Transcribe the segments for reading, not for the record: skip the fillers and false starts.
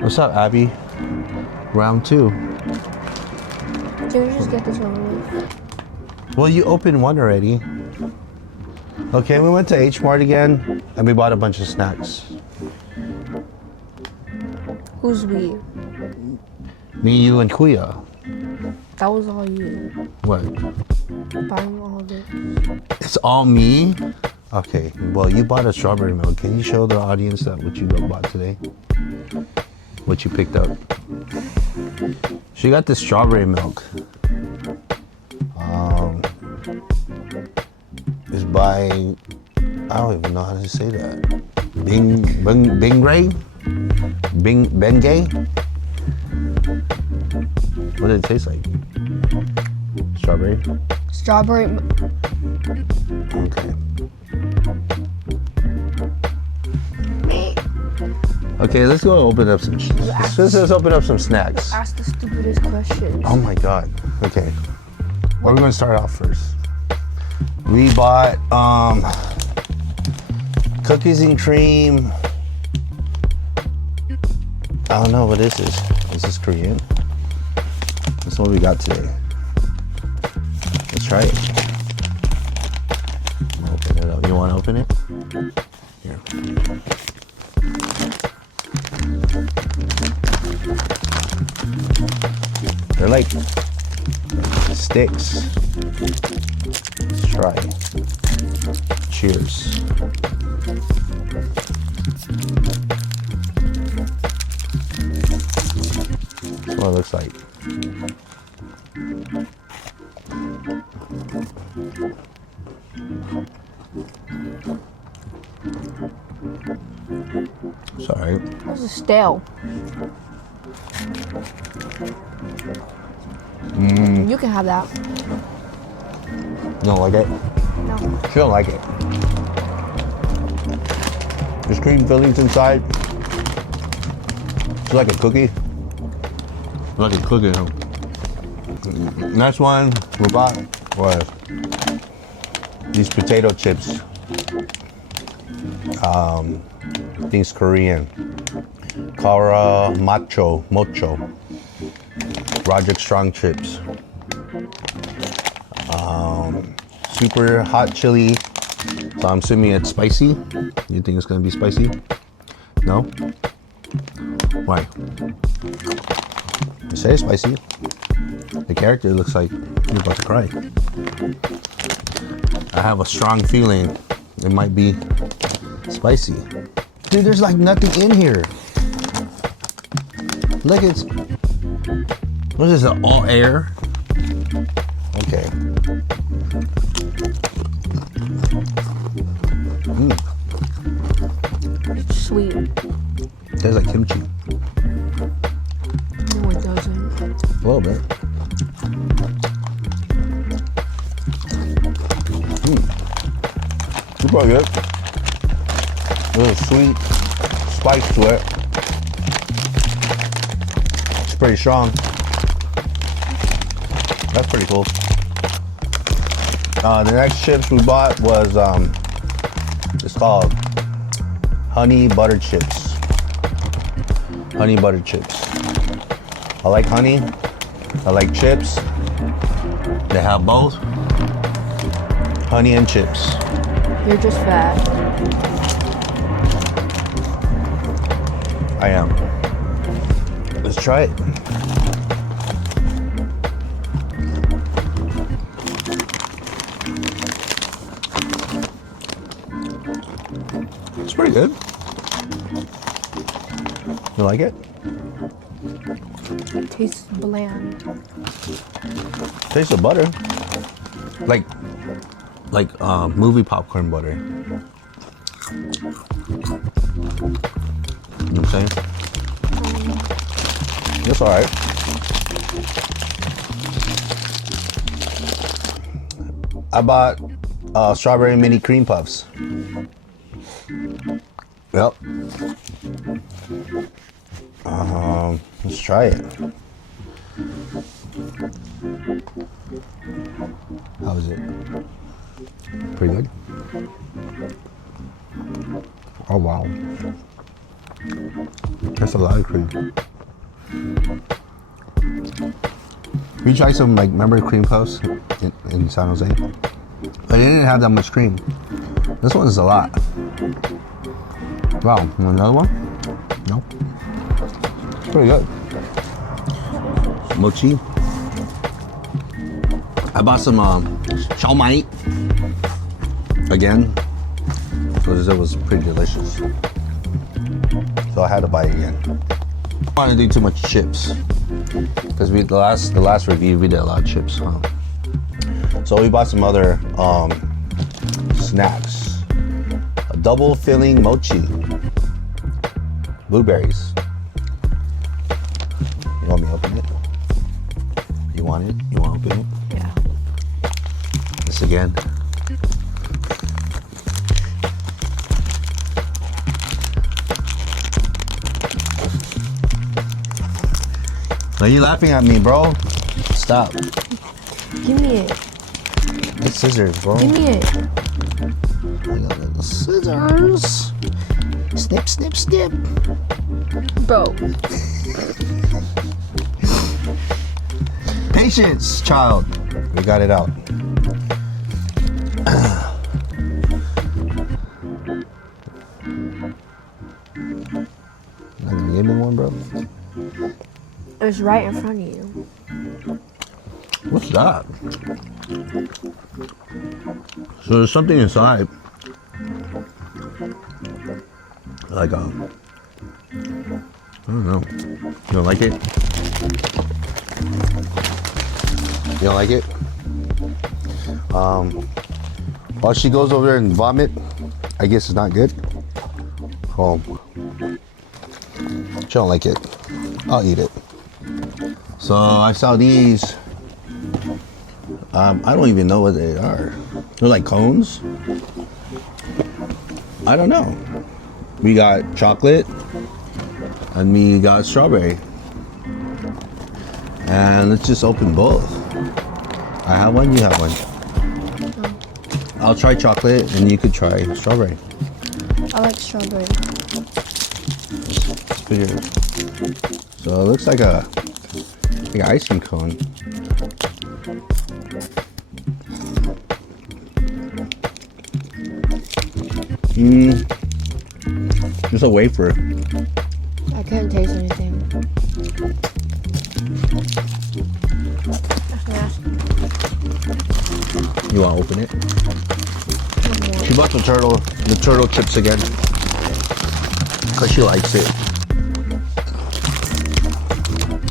What's up, Abby? Round 2. Can we just get this over with? Well, you opened one already. Okay, we went to H Mart again, and we bought a bunch of snacks. Who's we? Me, you, and Kuya. That was all you. What? Buying all this. It's all me? Okay, well, you bought a strawberry milk. Can you show the audience that what you bought today? What you picked up? She got this strawberry milk. It's by, I don't even know how to say that. Bingray? Bengay? What did it taste like? Strawberry? Strawberry. Okay. Okay, let's go open up some. Let's open up some snacks. Ask the stupidest question. Oh my god. Okay. We're gonna start off first. We bought cookies and cream. I don't know what this is. Is this Korean? That's what we got today. Let's try it. Open it up. You want to open it? Here. They're like sticks. Let's try. Cheers. That's what it looks like. It's alright. This is stale. You can have that. You don't like it? No. She don't like it. There's cream fillings inside. It's like a cookie. Like a cookie. Next one we bought was these potato chips. Things Korean. Kara Mocho. Roderick Strong chips. Super hot chili. So I'm assuming it's spicy. You think it's gonna be spicy? No? Why? You say it's spicy. The character looks like you're about to cry. I have a strong feeling it might be spicy. Dude, there's like nothing in here. Look, it's... What is it, all air? Okay. It's sweet. It tastes like kimchi. No, it doesn't. A little bit. It's pretty good. There's a sweet spice to it. It's pretty strong. That's pretty cool. The next chips we bought was it's called honey butter chips. Honey butter chips. I like honey. I like chips. They have both. Honey and chips. You're just fat. I am. Let's try it. It's pretty good. You like it? It tastes bland. Tastes of butter. Like movie popcorn butter. You know what I'm saying? It's alright. I bought strawberry mini cream puffs. Yep. Let's try it. How is it? Pretty good? Oh wow. That's a lot of cream. We tried some, like, remember cream puffs in San Jose? But they didn't have that much cream. This one is a lot. Wow, another one? No. It's pretty good. Mochi. I bought some chow mein again because it was pretty delicious. So I had to buy it again. I don't want to do too much chips because the last review we did a lot of chips. So we bought some other snacks. A double filling mochi. Blueberries. You want me to open it? You want it? You want to open it? Yeah. This again. Why are you laughing at me, bro? Stop. Give me it. Get scissors, bro. Give me it. I got little scissors. Snip, snip, snip. Bro. Patience, child. We got it out. Not gonna give me one, bro. It's right in front of you. What's that? So there's something inside. Like I don't know. You don't like it? You don't like it? While she goes over there and vomit, I guess it's not good. Oh, she don't like it. I'll eat it. So I saw these. I don't even know what they are. They're like cones. I don't know. We got chocolate and we got strawberry. And let's just open both. I have one, you have one. I'll try chocolate and you could try strawberry. I like strawberry. Figure. So it looks like a ice cream cone. Just a wafer. I can't taste anything. That's nasty. You want to open it? She bought the turtle chips again. Because she likes it.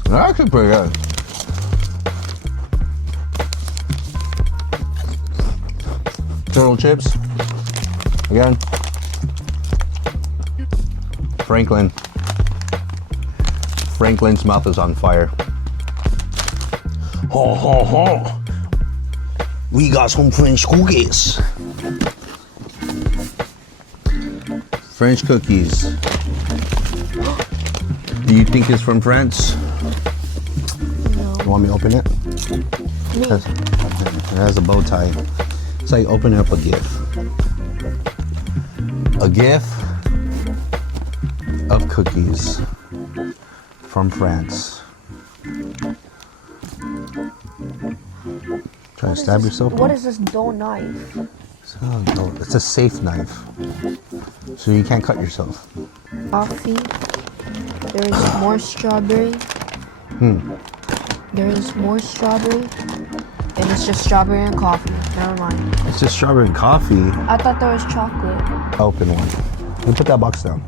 They're actually pretty good. Turtle chips. Again. Franklin's mouth is on fire. Ho ho ho! We got some French cookies. French cookies. Do you think it's from France? No. You want me to open it? Me. It has a bow tie. It's like opening up a gift. A gift of cookies from France. Trying to stab yourself? What is this dull knife? It's a safe knife. So you can't cut yourself. Coffee. There is more strawberry. There is more strawberry. And it's just strawberry and coffee. Never mind. It's just strawberry and coffee. I thought there was chocolate. Open one. You put that box down.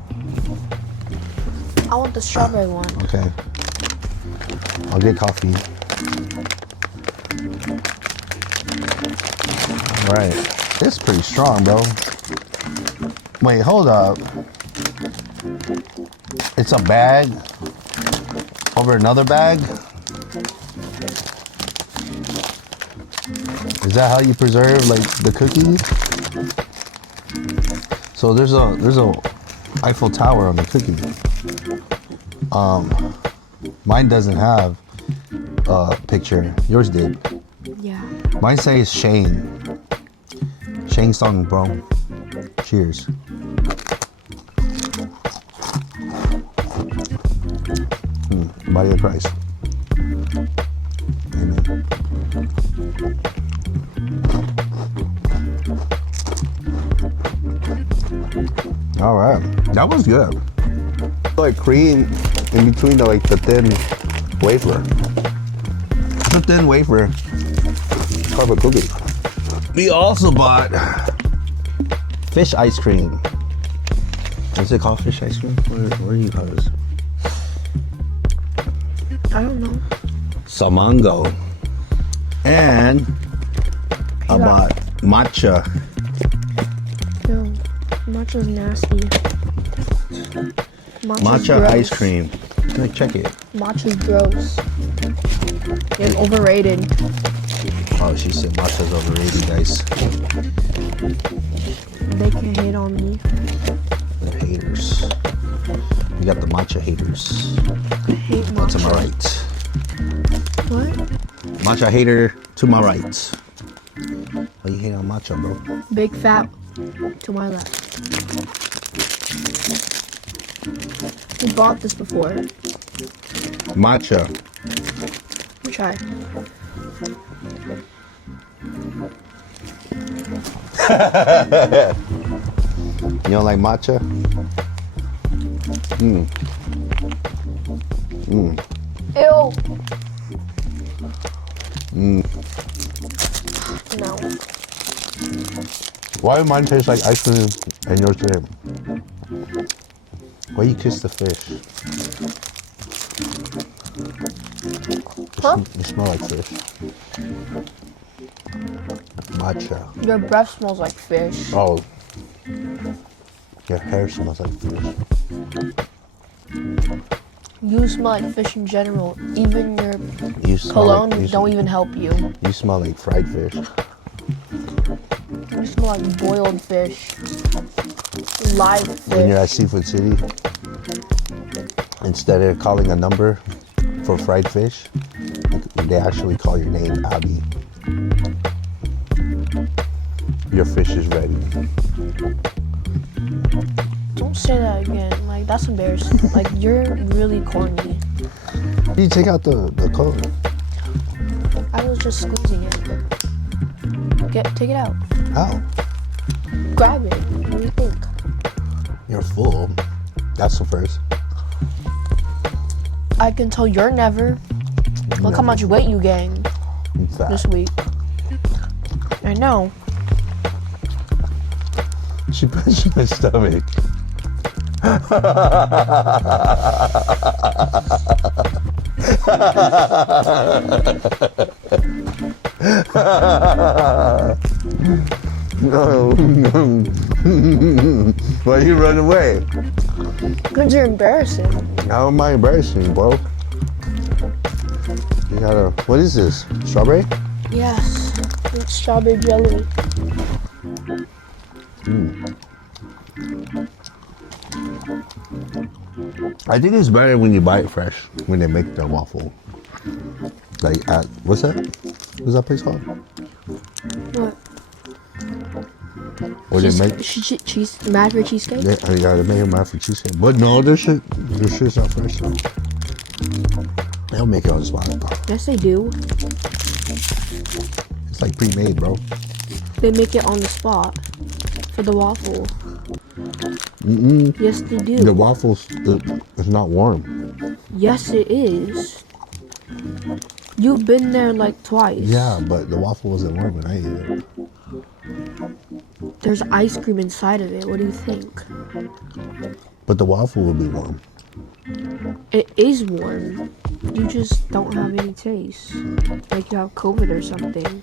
I want the strawberry one. Okay. I'll get coffee. All right. It's pretty strong, bro. Wait, hold up. It's a bag over another bag? Is that how you preserve like the cookies? So there's a Eiffel Tower on the cookie. Mine doesn't have a picture. Yours did. Yeah. Mine says Shane. Shane Song, bro. Cheers. body of Christ. Amen. All right, that was good. Like cream in between the thin wafer. The thin wafer. Carve a cookie. We also bought fish ice cream. Is it called fish ice cream? Where do you call this? I don't know. Samango. And I bought matcha. No, matcha's nasty. Matcha gross. ice cream. Let me check it. Matcha's gross. And overrated. Oh, she said matcha's overrated, guys. They can hate on me. The haters. We got the matcha haters. I hate To matcha. my right. What? Matcha hater to my right. Why you hate on matcha, bro? Big fat to my left. We bought this before. Matcha. Try. You don't like matcha? Ew. No. Why do mine taste like ice cream and yours didn't? Why you kiss the fish? Huh? You smell like fish. Matcha. Your breath smells like fish. Oh. Your hair smells like fish. You smell like fish in general. Even your You smell cologne like, don't even help you. You smell like fried fish. You smell like boiled fish. Live When you're at fish. Seafood City, instead of calling a number for fried fish, they actually call your name Abby. Your fish is ready. Don't say that again. Like, that's embarrassing. Like, you're really corny. You take out the code. I was just squeezing it. Take it out. How? Grab it. What do you think? You're full. That's the first. I can tell you're never. Look how much weight you gained I'm fat. this week. I know. She punched my stomach. No. Why you run away? Because you're embarrassing. How am I embarrassing, bro? You gotta. What is this? Strawberry? Yes. It's strawberry jelly. I think it's better when you buy it fresh, when they make the waffle. Like at, what's that? What's that place called? What? Or they make, Cheese, mad for cheesecake? yeah, they make it mad for cheesecake. But no, their shit's not fresh though. They'll make it on the spot. Yes, they do. It's like pre-made, bro. They make it on the spot for the waffle. Yes, they do. The waffles is not warm. Yes, it is. You've been there like twice. Yeah, but the waffle wasn't warm when I ate it. There's ice cream inside of it. What do you think? But the waffle will be warm. It is warm. You just don't have any taste. Like you have COVID or something.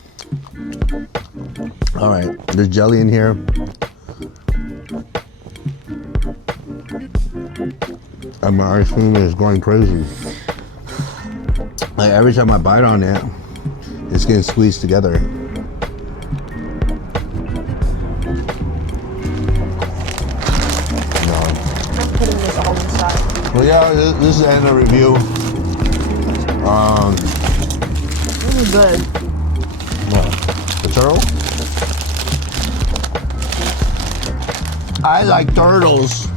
All right, there's jelly in here. And my ice cream is going crazy. Like every time I bite on it, it's getting squeezed together. No. I'm putting this all inside. Well, yeah, this is the end of the review. This is good. What? The turtle? I like turtles.